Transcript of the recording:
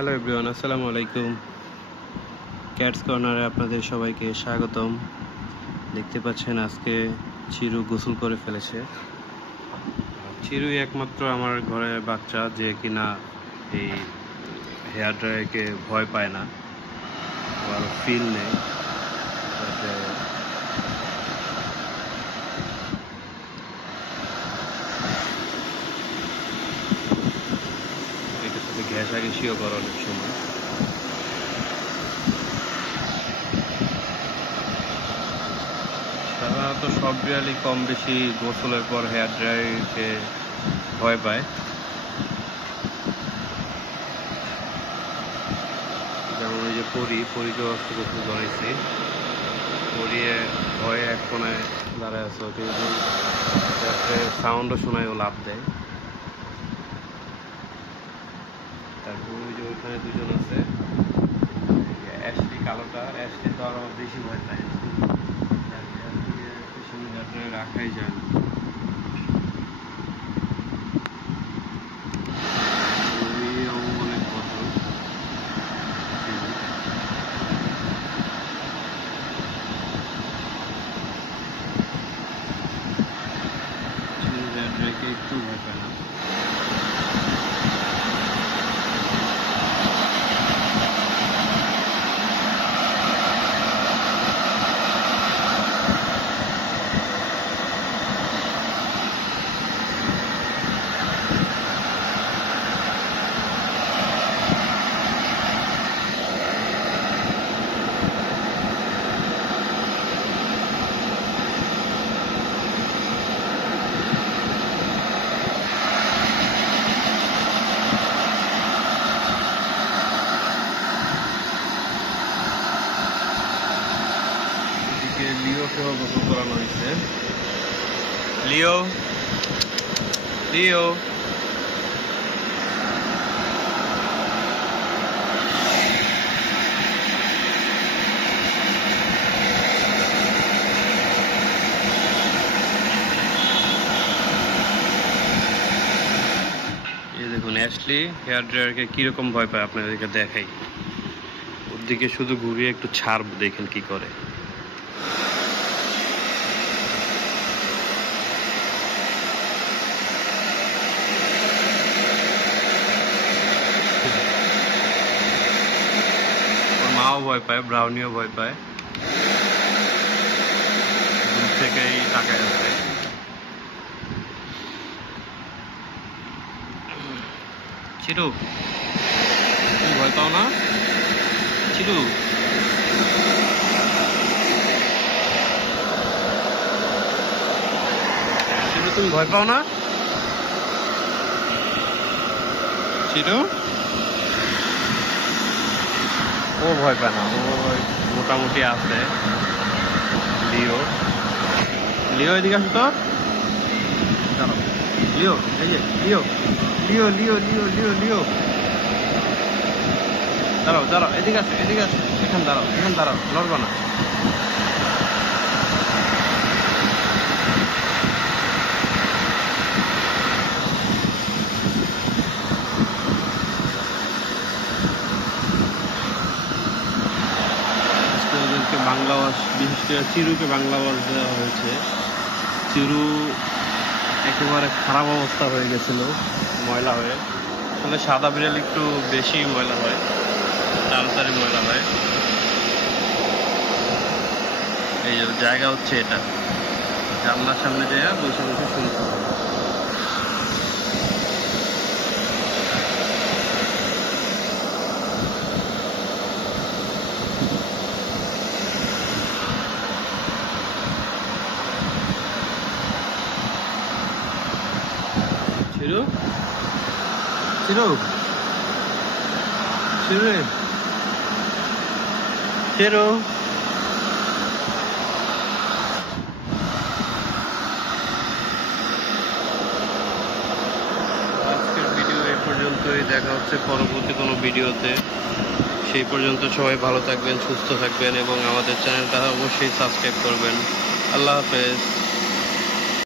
Hello everyone, আসসালামু আলাইকুম। Cats কর্নারে আপনাদের সবাইকে স্বাগতম। দেখতে পাচ্ছেন আজকে চিরু গোসল করে ফেলেছে। চিরুই একমাত্র আমার ঘরের বাচ্চা যে কিনা এই হেয়ার ড্রায়ারকে ভয় পায় না, আর ফিল নেই। এটার সাথে ঘেঁষাঘেঁষিও করে অনেক সময়। সাধারণত সব বিড়ালই কম বেশি গোসলের পর হেয়ার ড্রায়ারকে ভয় পায়। যেমন ওই যে পরীকেও আজকে গোসল করাইছি। পরিয়ে ভয়ে এক কোনায় দাঁড়ায় আছে, ওকে সাউন্ডও শোনায় ও লাভ দেয়। তারপর ওই যে ওইখানে দুজন আছে, অ্যাশলি কালোটা, অ্যাশলি তো আরো বেশি ভয় পায়, রাখাই যায় না। অনেক বছর একটু ভয় পায় না। লিওকেও গোসল করানো হয়েছে। লিও লিও এই দেখুন অ্যাশলি হেয়ার ড্রায়ারকে কিরকম ভয় পায় আপনাদেরকে দেখাই। ওর দিকে শুধু ঘুরিয়ে একটু ছাড়ব, দেখেন কি করে। মাও ভয় পায়, ব্রাউনিও ভয় পায়, দূর থেকেই তাকায় আছে। চিরু, তুমি ভয় পাও না? চিরু, চিরু তুমি ভয় পাও না? চিরু ও ভয় পায় না, ও মোটামুটি আছে। লিও লিও এদিকে আসো তো, দাঁড়াও। লিও, এই যে লিও লিও লিও লিও লিও লিও দাঁড়াও দাঁড়াও, এদিকে আসো এদিকে আসো, এখানে দাঁড়াও, এখানে দাঁড়াও, লড়বো না। ওদেরকে বাংলা ওয়াশ, বিশেষ করে চিরুকে বাংলা ওয়াশ দেওয়া হয়েছে। চিরু একেবারে খারাপ অবস্থা হয়ে গেছিল ময়লা হয়ে। আসলে সাদা বিড়াল একটু বেশি ময়লা হয়, তাড়াতাড়ি ময়লা হয়। এই যে জায়গা হচ্ছে এটা, জানলার সামনে যায় বসে বসে শুনতে হবে। চিরু চিরু চিরু চিরু আজকের ভিডিও এই পর্যন্তই। দেখা হচ্ছে পরবর্তী কোনো ভিডিওতে। সেই পর্যন্ত সবাই ভালো থাকবেন, সুস্থ থাকবেন এবং আমাদের চ্যানেলটা অবশ্যই সাবস্ক্রাইব করবেন। আল্লাহ হাফেজ।